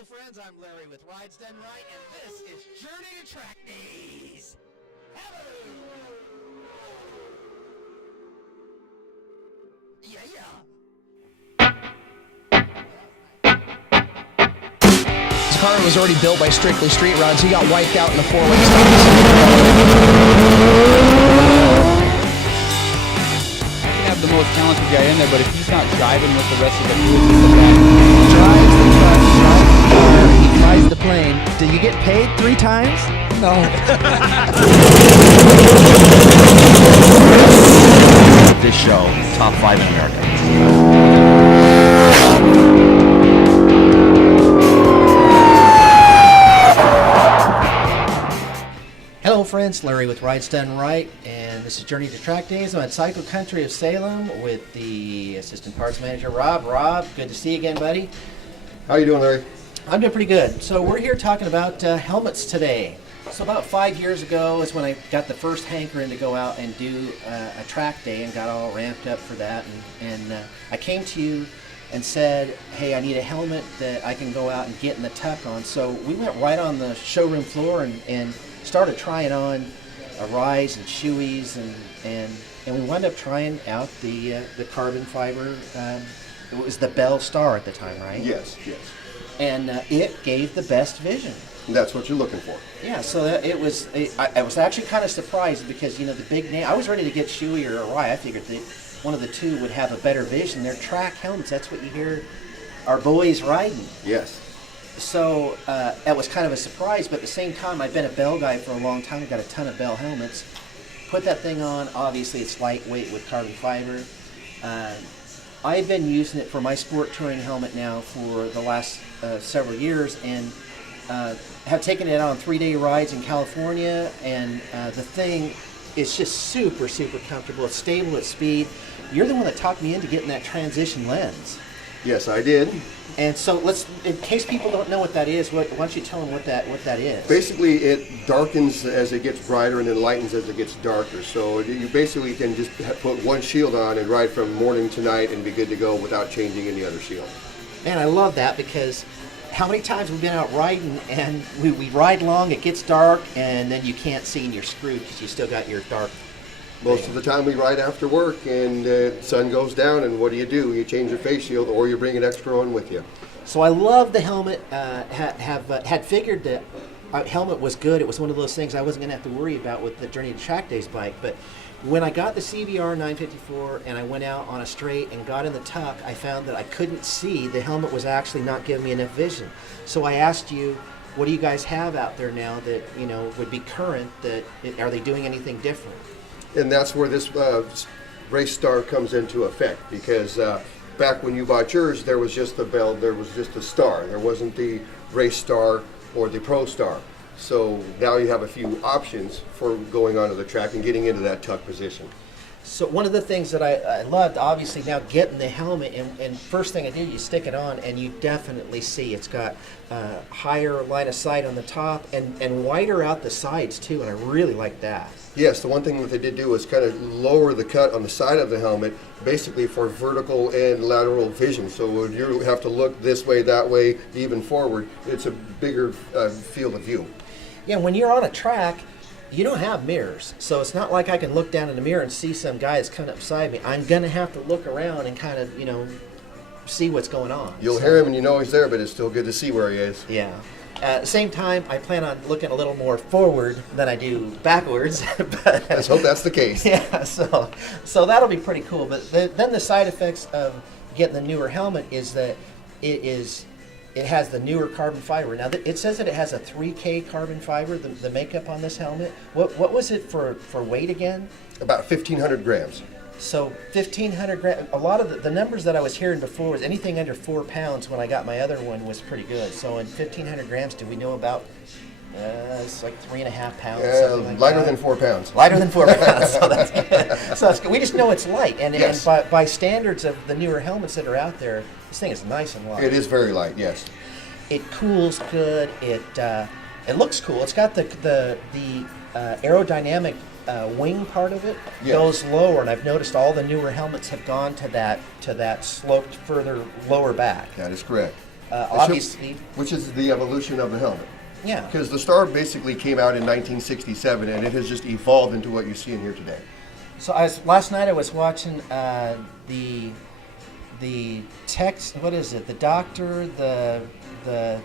Hello friends, I'm Larry with Rides Done Right, and this is Journey to Track Days. Hello! Yeah. His car was already built by Strictly Street Rods. He got wiped out in the 4-lane stop. You can have the most talented guy in there, but if he's not driving with the rest of the crew, Drives the truck, drives the car, he flies the plane. Do you get paid 3 times? No. This show, top 5 in America. Hello friends, Larry with Rides Done Right, and this is Journey to Track Days. I'm at Cycle Country of Salem with the Assistant Parts Manager, Rob. Rob, good to see you again, buddy. How you doing, Larry? I'm doing pretty good. So we're here talking about helmets today. So about 5 years ago is when I got the first hankering to go out and do a track day and got all ramped up for that. And I came to you and said, hey, I need a helmet that I can go out and get in the tuck on. So we went right on the showroom floor and started trying on Rise and Shoeys, and we wound up trying out the carbon fiber. It was the Bell Star at the time, right? Yes. And it gave the best vision. That's what you're looking for. Yeah, so I was actually kind of surprised because, you know, the big name, I was ready to get Shoei or Arai. I figured that one of the two would have a better vision. They're track helmets. That's what you hear our boys riding. Yes. So that was kind of a surprise, but at the same time, I've been a Bell guy for a long time. I've got a ton of Bell helmets. Put that thing on. Obviously, it's lightweight with carbon fiber. I've been using it for my sport touring helmet now for the last several years, and have taken it on 3-day rides in California, and the thing is just super comfortable. It's stable at speed. You're the one that talked me into getting that transition lens. Yes, I did. And so let's, in case people don't know what that is, why don't you tell them what that is? Basically, it darkens as it gets brighter and it lightens as it gets darker. So you basically can just put one shield on and ride from morning to night and be good to go without changing any other shield. Man, I love that, because how many times we've been out riding and we ride long, it gets dark, and then you can't see and you're screwed because you still got your dark. Most of the time we ride after work and the sun goes down, and what do? You change your face shield or you bring an extra on with you. So I love the helmet. Had figured that helmet was good. It was one of those things I wasn't going to have to worry about with the Journey to Track Days bike. But when I got the CBR 954 and I went out on a straight and got in the tuck, I found that I couldn't see. The helmet was actually not giving me enough vision. So I asked you, what do you guys have out there now that, you know, would be current? Are they doing anything different? And that's where this Race Star comes into effect, because back when you bought yours, there was just the Bell, there was just the Star. There wasn't the Race Star or the Pro Star. So now you have a few options for going onto the track and getting into that tuck position. So one of the things that I loved, obviously, now getting the helmet, and first thing I do, you stick it on, and you definitely see it's got higher line of sight on the top and wider out the sides too, and I really like that. Yes, the one thing that they did do was kind of lower the cut on the side of the helmet, basically for vertical and lateral vision. So when you have to look this way, that way, even forward, it's a bigger field of view. Yeah, when you're on a track, you don't have mirrors, so it's not like I can look down in the mirror and see some guy that's coming up beside me. I'm going to have to look around and kind of, you know, see what's going on. You'll hear him and you know he's there, but it's still good to see where he is. Yeah. At the same time, I plan on looking a little more forward than I do backwards. But, let's hope that's the case. Yeah, so that'll be pretty cool. But then the side effects of getting the newer helmet is that it has the newer carbon fiber. Now, it says that it has a 3K carbon fiber, the makeup on this helmet. What was it for weight again? About 1,500 grams. So 1,500 grams. A lot of the numbers that I was hearing before was anything under 4 pounds. When I got my other one was pretty good. So in 1,500 grams, do we know about? It's like 3.5 pounds. Something like lighter that. than 4 pounds. Lighter than 4 pounds. So that's good. So that's good. We just know it's light, and, yes. and by standards of the newer helmets that are out there, this thing is nice and light. It is very light. Yes. It cools good. It looks cool. It's got the aerodynamic wing part of it goes lower, and I've noticed all the newer helmets have gone to that sloped further lower back. That is correct. obviously, which is the evolution of the helmet. yeah. Because the Star basically came out in 1967, and it has just evolved into what you see in here today. So last night I was watching the text. What is it? The Doctor, the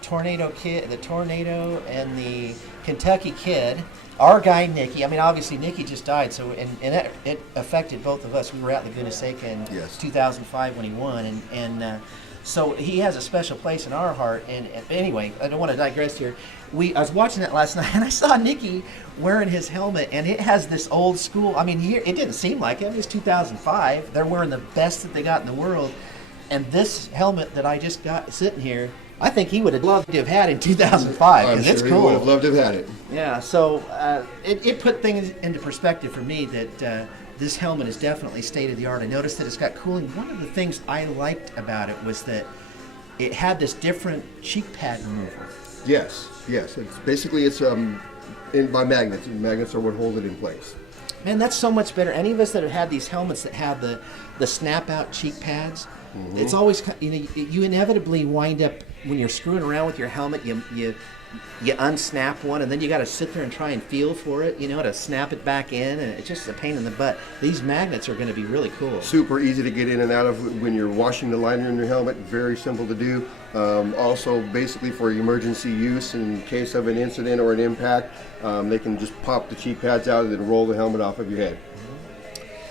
Tornado Kid, the Tornado, and the Kentucky Kid. Our guy Nicky. I mean, obviously Nicky just died, so and it affected both of us. We were at Laguna Seca in Yes. 2005 when he won, and so he has a special place in our heart. And anyway, I don't want to digress here. I was watching that last night, and I saw Nicky wearing his helmet, and it has this old school. I mean, here it didn't seem like it. It was 2005. They're wearing the best that they got in the world, and this helmet that I just got sitting here, I think he would have loved to have had in 2005 I'm because sure it's he cool. would have loved to have had it. Yeah, so it put things into perspective for me that this helmet is definitely state of the art. I noticed that it's got cooling. One of the things I liked about it was that it had this different cheek pad removal. Yes, yes. It's basically by magnets. And magnets are what hold it in place. Man, that's so much better. Any of us that have had these helmets that have the snap out cheek pads, it's always, you inevitably wind up when you're screwing around with your helmet, you unsnap one, and then you got to sit there and try and feel for it, to snap it back in, and it's just a pain in the butt. These magnets are going to be really cool. Super easy to get in and out of when you're washing the liner in your helmet. Very simple to do. Also, basically for emergency use in case of an incident or an impact, they can just pop the cheek pads out and then roll the helmet off of your head.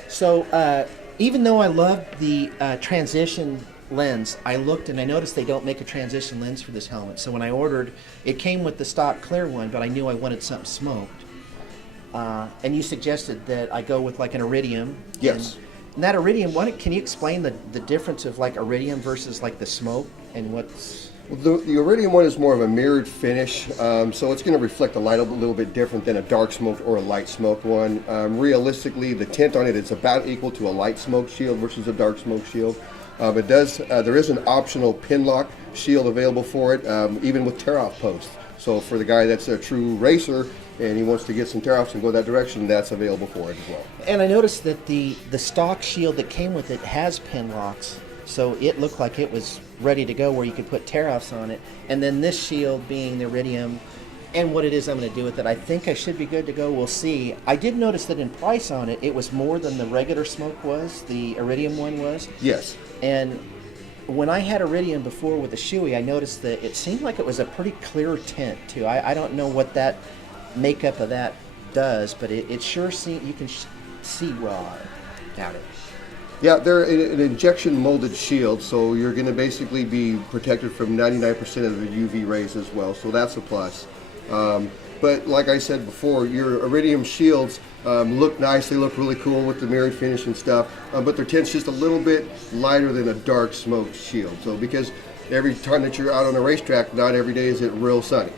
So even though I love the transition lens, I looked and I noticed they don't make a transition lens for this helmet. So when I ordered, it came with the stock clear one, but I knew I wanted something smoked. And you suggested that I go with like an iridium. Yes. And that iridium, can you explain the difference of like iridium versus like the smoke and what's... Well, the iridium one is more of a mirrored finish, so it's going to reflect the light a little bit different than a dark smoked or a light smoked one. Realistically, the tint on it is about equal to a light smoke shield versus a dark smoke shield. There is an optional pin lock shield available for it, even with tear-off posts. So for the guy that's a true racer and he wants to get some tear-offs and go that direction, that's available for it as well. And I noticed that the stock shield that came with it has pin locks, so it looked like it was ready to go where you could put tear-offs on it. And then this shield being the iridium, and what it is I'm going to do with it, I think I should be good to go. We'll see. I did notice that in price on it, it was more than the regular smoke was, the iridium one was. Yes. And when I had iridium before with the Shoei, I noticed that it seemed like it was a pretty clear tint too. I don't know what that makeup of that does, but it sure seems you can see raw at it. Yeah, they're an injection molded shield, so you're going to basically be protected from 99% of the UV rays as well, so that's a plus. But like I said before, your iridium shields look nice, they look really cool with the mirrored finish and stuff, but their tint's just a little bit lighter than a dark smoked shield. So because every time that you're out on a racetrack, not every day is it real sunny.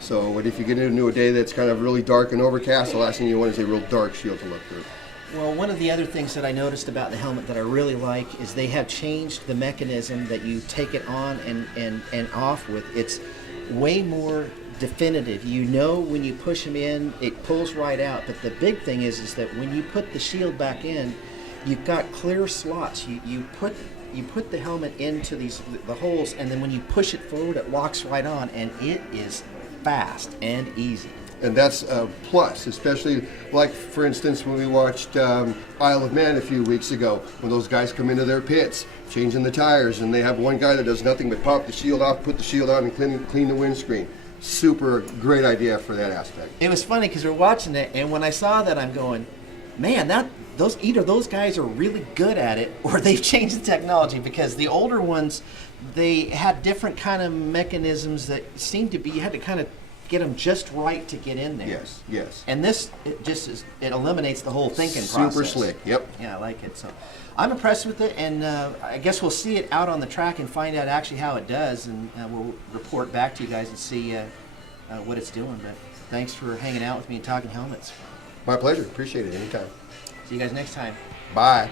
So if you get into a day that's kind of really dark and overcast, the last thing you want is a real dark shield to look through. Well, one of the other things that I noticed about the helmet that I really like is they have changed the mechanism that you take it on and off with. It's way more definitive. You know when you push them in, it pulls right out. But the big thing is that when you put the shield back in, you've got clear slots. You put the helmet into the holes, and then when you push it forward, it locks right on, and it is fast and easy. And that's a plus, especially like, for instance, when we watched Isle of Man a few weeks ago, when those guys come into their pits, changing the tires, and they have one guy that does nothing but pop the shield off, put the shield on, and clean the windscreen. Super great idea for that aspect. It was funny because we're watching it, and when I saw that, I'm going, man, either those guys are really good at it, or they've changed the technology, because the older ones, they had different kind of mechanisms that seemed to be, you had to kind of get them just right to get in there. Yes, yes. And this, it eliminates the whole thinking process. Super slick, yep. Yeah, I like it. So I'm impressed with it, and I guess we'll see it out on the track and find out actually how it does, and we'll report back to you guys and see what it's doing. But thanks for hanging out with me and talking helmets. My pleasure. Appreciate it. Anytime. See you guys next time. Bye.